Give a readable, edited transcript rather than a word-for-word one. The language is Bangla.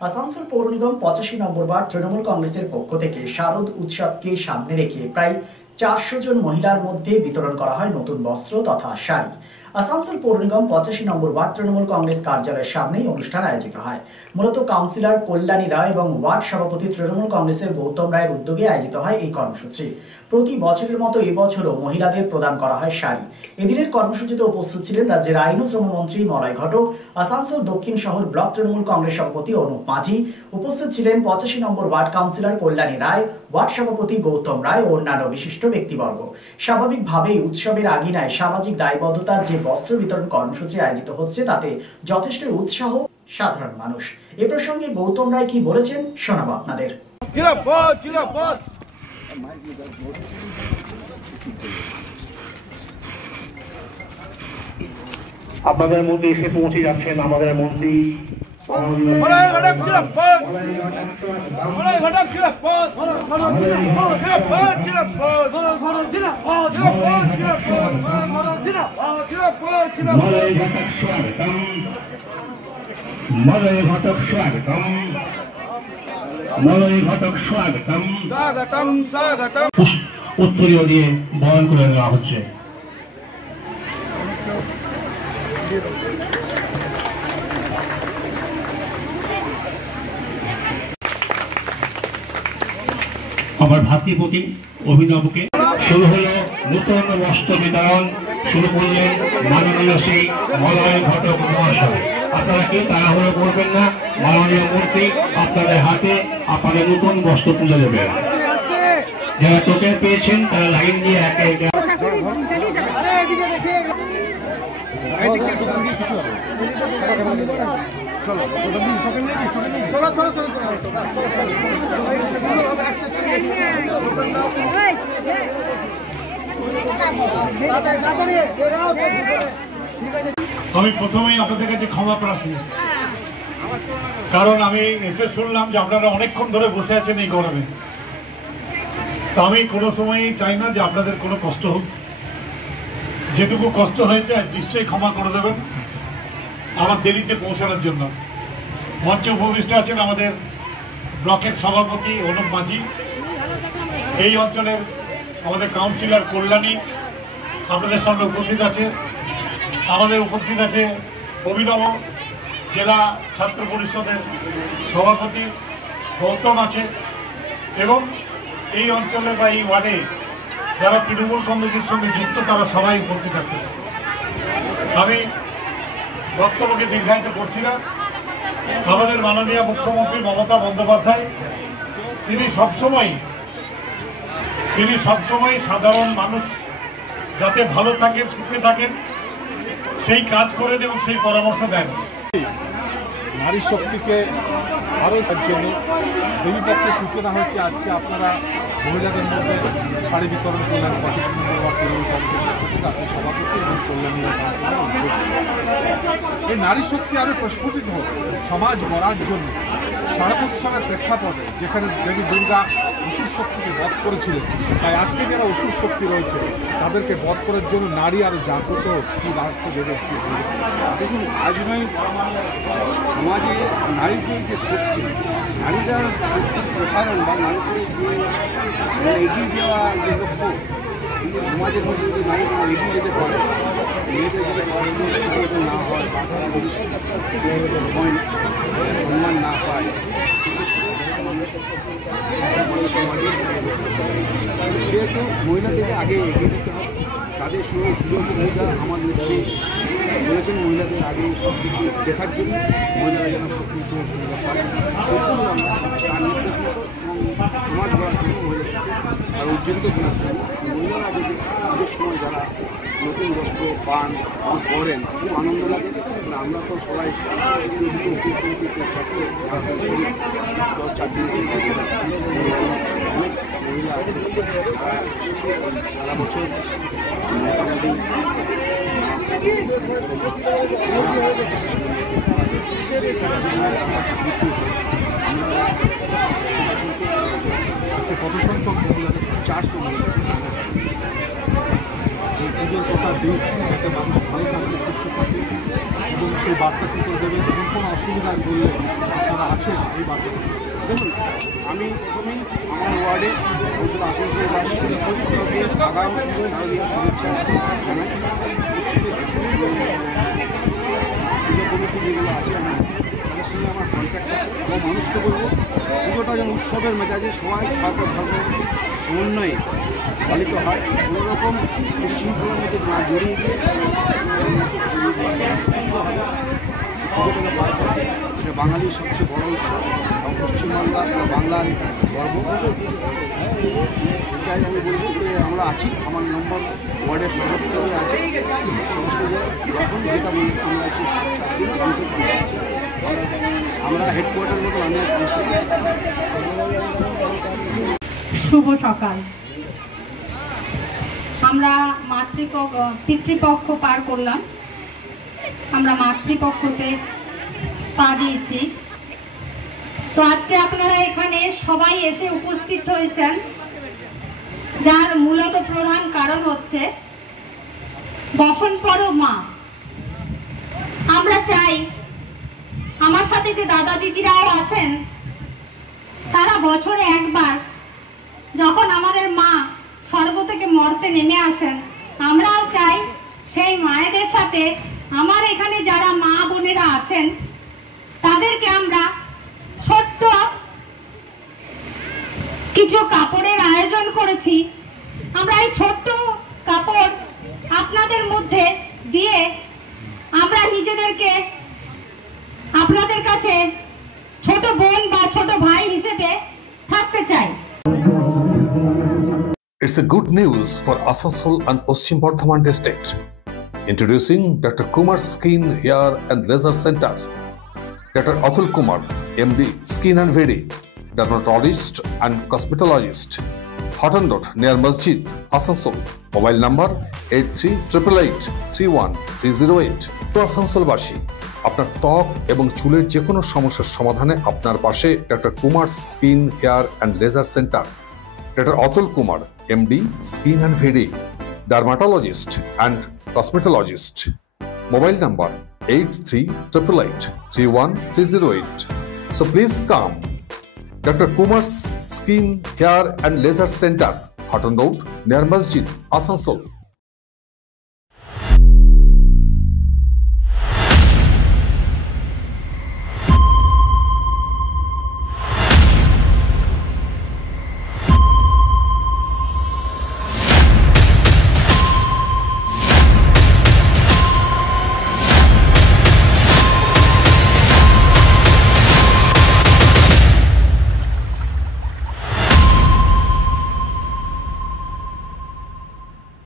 আসানসোল পৌর নিগম 85 নম্বর ওয়ার্ড তৃণমূল কংগ্রেসের পক্ষ থেকে শারদ উৎসবকে সামনে রেখে প্রায় 400 জন মহিলার মধ্যে বিতরণ করা হয় নতুন বস্ত্র তথা শাড়ি। আসানসোল পৌর নিগম 85 নম্বর ওয়ার্ড তৃণমূল কংগ্রেস কার্যালয়ের সামনেই অনুষ্ঠান আয়োজিত হয়। মূলত কাউন্সিলর কল্যাণী রায় এবং ওয়ার্ড সভাপতি তৃণমূল কংগ্রেসের গৌতম রায়ের উদ্যোগে আয়োজিত হয় এই কর্মসূচি। প্রতি বছরের মতো এবছরও মহিলাদের প্রদান করা হয় শাড়ি। এদিনের কর্মসূচিতে উপস্থিত ছিলেন রাজ্যের আইন ও শ্রমমন্ত্রী মলয় ঘটক, আসানসোল দক্ষিণ শহর ব্লক তৃণমূল কংগ্রেস সভাপতি অনুপ মাঝি, উপস্থিত ছিলেন 85 নম্বর ward councillor Kalyani Roy, word সভাপতি গৌতম রায় ও অন্যান্য বিশিষ্ট ব্যক্তিবর্গ। স্বাভাবিকভাবেই উৎসবের আগিনায় সামাজিক দায়বদ্ধতার যে বস্ত্র বিতরণ কর্মসূচি আয়োজিত হচ্ছে তাতে যথেষ্ট উৎসাহ সাধারণ মানুষ। এ প্রসঙ্গে গৌতম রায় কি বলেছেন শোনাবো আপনাদের। আপনাদের মধ্যে এসে পৌঁছে যাচ্ছেন আমাদের মন্ত্রী মলয় ঘটক স্বাগতম উত্তরীয় দিয়ে বরণ করে নেওয়া হচ্ছে। আমার ভাতৃপতি অভিনবকে শুরু হলো নতুন বস্ত্র বিতরণ, শুরু করলেন মাননীয় শ্রী মলয় ঘটক মহাশয়। আপনারা কেউ তাড়াহুড়ো করবেন না, মাননীয় মন্ত্রী আপনাদের হাতে আপনাদের নতুন বস্ত্র তুলে দেবেন। যারা টোকেন পেয়েছেন তারা লাইন দিয়ে একে একে আমি প্রথমেই আপনাদের কাছে ক্ষমা প্রার্থী, কারণ আমি এসে শুনলাম যে আপনারা অনেকক্ষণ ধরে বসে আছেন এই গরমে। তো আমি কোনো সময়ই চাই না যে আপনাদের কোনো কষ্ট হোক। যেটুকু কষ্ট হয়েছে নিশ্চয়ই ক্ষমা করে দেবেন আমার দেরিতে পৌঁছানোর জন্য। মঞ্চে উপবিষ্ট আছেন আমাদের ব্লকের সভাপতি অনুপ মাঝি, এই অঞ্চলের আমাদের কাউন্সিলর কল্যাণী আপনাদের সঙ্গে উপস্থিত আছে, আমাদের উপস্থিত আছে অভিনব, জেলা ছাত্র পরিষদের সভাপতি গৌতম আছে, এবং এই অঞ্চলে বা এই ওয়ার্ডে যারা তৃণমূল কংগ্রেসের সঙ্গে যুক্ত তারা সবাই উপস্থিত আছে। আমি বক্তব্যকে দীর্ঘায়িত করছি না। আমাদের মাননীয় মুখ্যমন্ত্রী মমতা বন্দ্যোপাধ্যায় তিনি সবসময় সাধারণ মানুষ যাতে ভালো থাকেন, সুখে থাকেন, সেই কাজ করেন এবং সেই পরামর্শ দেন। নারী শক্তিকে আরও তার জন্য দেবীপক্ষের সূচনা হচ্ছে। আজকে আপনারা মহিলাদের মধ্যে শাড়ি বিতরণ করলেন 25 নম্বর ওয়ার্ড তৃণমূল কংগ্রেসের আপনি সভাপতি এবং কল্যাণী। এই নারী শক্তি আরও প্রস্ফুটিত হোক সমাজ গড়ার জন্য। শারদ উৎসবের প্রেক্ষাপটে যেখানে দেবী দুর্গা অসুর শক্তিকে বধ করেছিলেন, তাই আজকে যারা অসুর শক্তি রয়েছে তাদেরকে বধ করার জন্য নারী আরও জাগ্রত কী বার্তা দেবে? দেখুন, আজ নয় সমাজে নারীদের যে শক্তি, নারীরা শক্তির প্রসারণ বা নারীদের যে এগিয়ে দেওয়া যে লক্ষ্য, কিন্তু সমাজের মধ্যে যদি নারীরা এগিয়ে যেতে পারে, মেয়েদের যদি পড়াশোনা না হয়, সময় সম্মান না পায়, সমাজে সেহেতু মহিলাদেরকে আগে এগিয়ে দিতে হবে। তাদের সুযোগ সুবিধা আমার নেত্রী বলেছেন মহিলাদের আগে সব কিছু দেখার জন্য, মহিলারা যেন সব কিছু সুযোগ সুবিধা পায়, সেজন্য আমরা তার নেতৃত্ব এবং সমাজ গড়ার জন্য মহিলাদেরকে আর উজ্জ্বলিত করার জন্য মহিলারা যদি পুজোর সময় যারা নতুন বস্ত্র পান বা পরেন খুব আনন্দ লাগে। আমরা তো সবাই থাকি 10-4 দিন অনেক মহিলা আছে সারা বছর মোটামুটি কত সংখ্যক মহিলা? 400 মহিলা। এই পুজোর কথা দিন যাতে মানুষ ভালো থাকবে, সুস্থ থাকে এবং সেই বার্তা কিন্তু দেবে এবং কোনো অসুবিধায় বললে আপনারা বলছেন এই বার্তা? দেখুন, আমি প্রথমেই আমার ওয়ার্ডে ওষুধ আসানসোলবাসী সকলকে আগাম শারদীয় শুভেচ্ছা জানাই। পুজো কমিটি যেগুলো আছে আমার তাদের সঙ্গে আমার কন্ট্যাক্ট আছে এবং মানুষকে বলবো পুজোটা যেন উৎসবের মেজাজে সবাই সর্বধর্ম সমন্বয়ে পালিত হয়, কোনোরকম শৃঙ্খলার মধ্যে না জড়িয়ে দিয়ে পুজোটাকে পার করা। এটা বাঙালির সবচেয়ে বড় উৎসব এবং পশ্চিমবাংলা বা বাংলার গর্ব। এটাই আমি বলবো যে আমরা আছি, আমার নম্বর ওয়ার্ডের সর্বত্রই আছে, সমস্ত যখন যেটা বলি আমরা আছি 4 দিন মানুষের পাশে আছি। আমরা হেডকোয়ার্টার মতো আমি শুভ সকাল। আমরা পিতৃপক্ষ পার করলাম, আমরা মাতৃপক্ষতে পা দিয়েছি। তো আজকে আপনারা এখানে সবাই এসে উপস্থিত হয়েছেন, যার মূলত প্রধান কারণ হচ্ছে বসন্ত পরব মা। আমরা চাই আমার সাথে যে দাদা দিদিরাও আছেন তারা বছরে একবার যখন আমাদের মা স্বর্গ থেকে মর্তে নেমে আসেন, আমরাও চাই সেই মায়েদের সাথে আমার এখানে যারা মা বোনেরা আছেন তাদেরকে আমরা ছোট্ট কিছু কাপড়ের আয়োজন করেছি। আমরা এই ছোট্ট কাপড় আপনাদের মধ্যে দিয়ে আমরা নিজেদেরকে আপনাদের কাছে ছোট বোন বা ছোট ভাই হিসেবে থাকতে চাই। It's a good news for Asansol and Paschim Bardhaman district. Introducing Dr. Kumar Skin Hair and Laser Center. Dr. Atul Kumar, MD, Skin and Very, dermatologist and cosmetologist. Hotton Road near Masjid, Asansol. Mobile number 8388831308. To Asansol Bashi. আপনার ত্বক এবং চুলের যে কোনো সমস্যার সমাধানে আপনার পাশে doctor Kumar skin hair and laser centre. Doctor Atul Kumar, MD, skin and very, dermatologist and cosmetologist. Mobile number 8388831308. So please come. Dr. Kumar's Skin, Hair and Laser Center, Hotton Road near Masjid, Asansol.